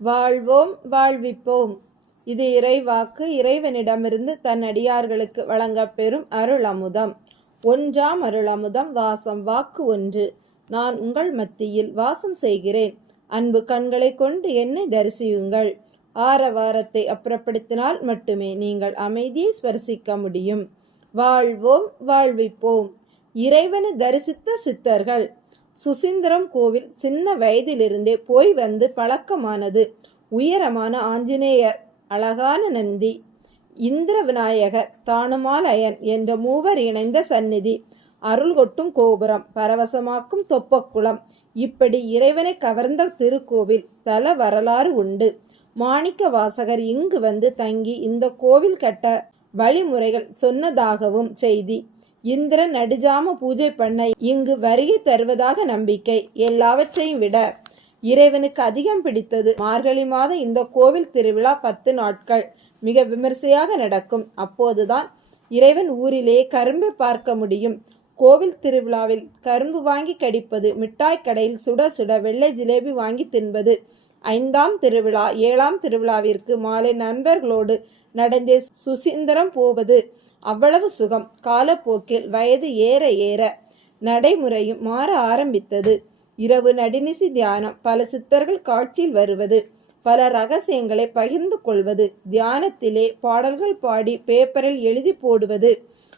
வாழ்வோம் வாழ்விப்போம். இது இறைவாக்கு. இறைவனிடமிருந்து தன் அடியார்களுக்கு வழங்கப்பெறும் அருள் அமுதம். 1ஆம் அருள் அமுதம். வாசம். வாக்கு 1. நான் உங்கள் மத்தியில் வாசம் செய்கிறேன். அன்பு கண்களை கொண்டு என்னை தரிசியுங்கள். ஆரவாரத்தை அப்புறப்படுத்தினால் மட்டுமே நீங்கள் அமைதியை ஸ்பரிசிக்க முடியும். வாழ்வோம் வாழ்விப்போம். இறைவனை தரிசித்த சித்தர்கள். சுசீந்திரம் கோவில் சின்ன வயதிலிருந்தே போய் வந்து பழக்கமானது. உயரமான ஆஞ்சநேயர், அழகான நந்தி, இந்திர விநாயகர், தானுமாலயன் என்ற மூவர் இணைந்த சந்நிதி, அருள் கொட்டும் கோபுரம், பரவசமாக்கும் தொப்பக்குளம், இப்படி இறைவனை கவர்ந்த திருக்கோவில் தல வரலாறு உண்டு. மாணிக்க வாசகர் இங்கு வந்து தங்கி இந்த கோவில் கட்ட வழிமுறைகள் சொன்னதாகவும் செய்தி. இந்திரன் நடுஜாம பூஜை பண்ண இங்கு வருகை தருவதாக நம்பிக்கை. எல்லாவற்றையும் விட இறைவனுக்கு அதிகம் பிடித்தது மார்கழி மாத இந்த கோவில் திருவிழா 10 நாட்கள் மிக விமர்சையாக நடக்கும். அப்போதுதான் இறைவன் ஊரிலே கரும்பை பார்க்க முடியும். கோவில் திருவிழாவில் கரும்பு வாங்கி கடிப்பது, மிட்டாய் கடையில் சுட சுட வெள்ளை ஜிலேபி வாங்கி தின்பது, 5ஆம் திருவிழா 7ஆம் திருவிழாவிற்கு மாலை நண்பர்களோடு நடந்தே சுசீந்திரம் போவது அவ்வளவு சுகம். காலப்போக்கில் வயது ஏற ஏற நடைமுறையும் மாற ஆரம்பித்தது. இரவு நடுநிசி தியானம், பல சித்தர்கள் காட்சியில் வருவது, பல ரகசியங்களை பகிர்ந்து கொள்வது, தியானத்திலே பாடல்கள் பாடி பேப்பரில் எழுதி போடுவது,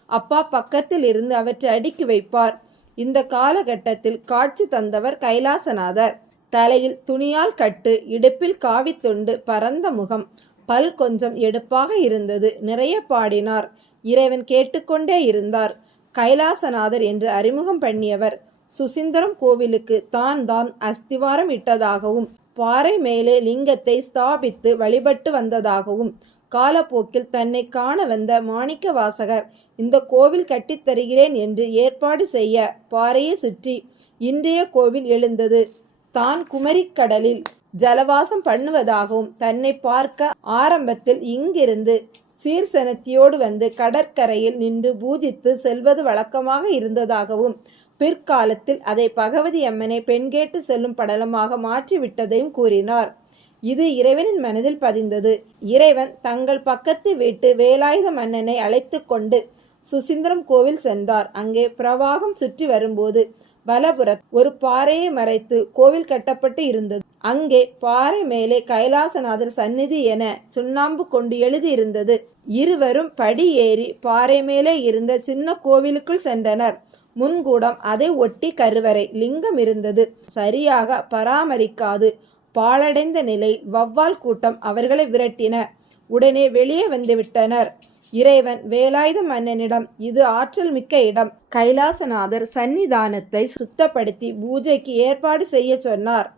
அப்பா பக்கத்தில் இருந்து அவற்றை அடுக்கி வைப்பார். இந்த காலகட்டத்தில் காட்சி தந்தவர் கைலாசநாதர். தலையில் துணியால் கட்டு, இடுப்பில் காவித்துண்டு, பரந்த முகம், பல் கொஞ்சம் எடுப்பாக இருந்தது. நிறைய பாடினார். இறைவன் கேட்டுக்கொண்டே இருந்தார். கைலாசநாதர் என்று அறிமுகம் பண்ணியவர் சுசீந்திரம் கோவிலுக்கு தான் அஸ்திவாரம் இட்டதாகவும் பாறை மேலே லிங்கத்தை ஸ்தாபித்து வழிபட்டு வந்ததாகவும் காலப்போக்கில் தன்னை காண வந்த மாணிக்க வாசகர் இந்த கோவில் கட்டித்தருகிறேன் என்று ஏற்பாடு செய்ய பாறையை சுற்றி இன்றைய கோவில் எழுந்தது. தான் குமரிக்கடலில் ஜலவாசம் பண்ணுவதாகவும் தன்னை பார்க்க ஆரம்பத்தில் இங்கிருந்து சீர்சனத்தியோடு வந்து கடற்கரையில் நின்று பூஜித்து செல்வது வழக்கமாக இருந்ததாகவும் பிற்காலத்தில் அதை பகவதி அம்மனை பெண் கேட்டு செல்லும் படலமாக மாற்றிவிட்டதையும் கூறினார். இது இறைவனின் மனதில் பதிந்தது. இறைவன் தங்கள் பக்கத்து வீட்டு வேலாயுத மன்னனை அழைத்து கொண்டு சுசீந்திரம் கோவில் சென்றார். அங்கே பிரவாகம் சுற்றி வரும்போது வலபுறத் ஒரு பாறையை மறைத்து கோவில் கட்டப்பட்டு இருந்தது. அங்கே பாறை மேலே கைலாசநாதர் சந்நிதி என சுண்ணாம்பு கொண்டு எழுதியிருந்தது. இருவரும் படி ஏறி பாறை மேலே இருந்த சின்ன கோவிலுக்குள் சென்றனர். முன்கூடம் அதை ஒட்டி கருவறை லிங்கம் இருந்தது. சரியாக பராமரிக்காது பாழடைந்த நிலை வௌவால் கூட்டம் அவர்களை விரட்டின. உடனே வெளியே வந்துவிட்டனர். இறைவன் வேலாயுத மன்னனிடம் இது ஆற்றல் மிக்க இடம், கைலாசநாதர் சன்னிதானத்தை சுத்தப்படுத்தி பூஜைக்கு ஏற்பாடு செய்ய சொன்னார்.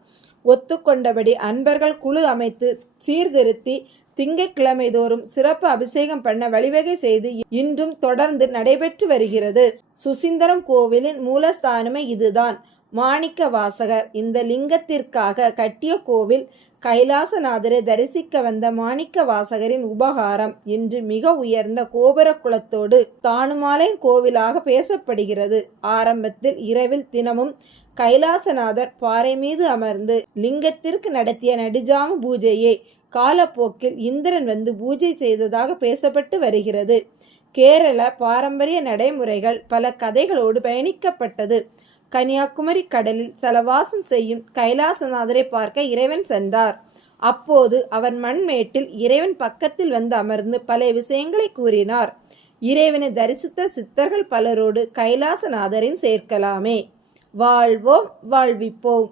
ஒத்துக்கொண்டபடி அன்பர்கள் குழு அமைத்து சீர்திருத்தி திங்கட்கிழமை தோறும் சிறப்பு அபிஷேகம் பண்ண வழிவகை செய்து இன்றும் தொடர்ந்து நடைபெற்று வருகிறது. சுசீந்திரம் கோவிலின் மூலஸ்தானமே இதுதான். மாணிக்க வாசகர் இந்த லிங்கத்திற்காக கட்டிய கோவில். கைலாசநாதரை தரிசிக்க வந்த மாணிக்க வாசகரின் உபகாரம் இன்று மிக உயர்ந்த கோபுர குலத்தோடு தானுமாலயன் கோவிலாக பேசப்படுகிறது. ஆரம்பத்தில் இரவில் தினமும் கைலாசநாதர் பாறை மீது அமர்ந்து லிங்கத்திற்கு நடத்திய நடுஜாம பூஜையை காலப்போக்கில் இந்திரன் வந்து பூஜை செய்ததாக பேசப்பட்டு வருகிறது. கேரள பாரம்பரிய நடைமுறைகள் பல கதைகளோடு பயணிக்கப்பட்டது. கன்னியாகுமரி கடலில் சலவாசம் செய்யும் கைலாசநாதரை பார்க்க இறைவன் சென்றார். அப்போது அவர் மண்மேட்டில் இறைவன் பக்கத்தில் வந்து அமர்ந்து பல விஷயங்களை கூறினார். இறைவனை தரிசித்த சித்தர்கள் பலரோடு கைலாசநாதரையும் சேர்க்கலாமே. வாழ்வோம் வாழ்விப்போம்.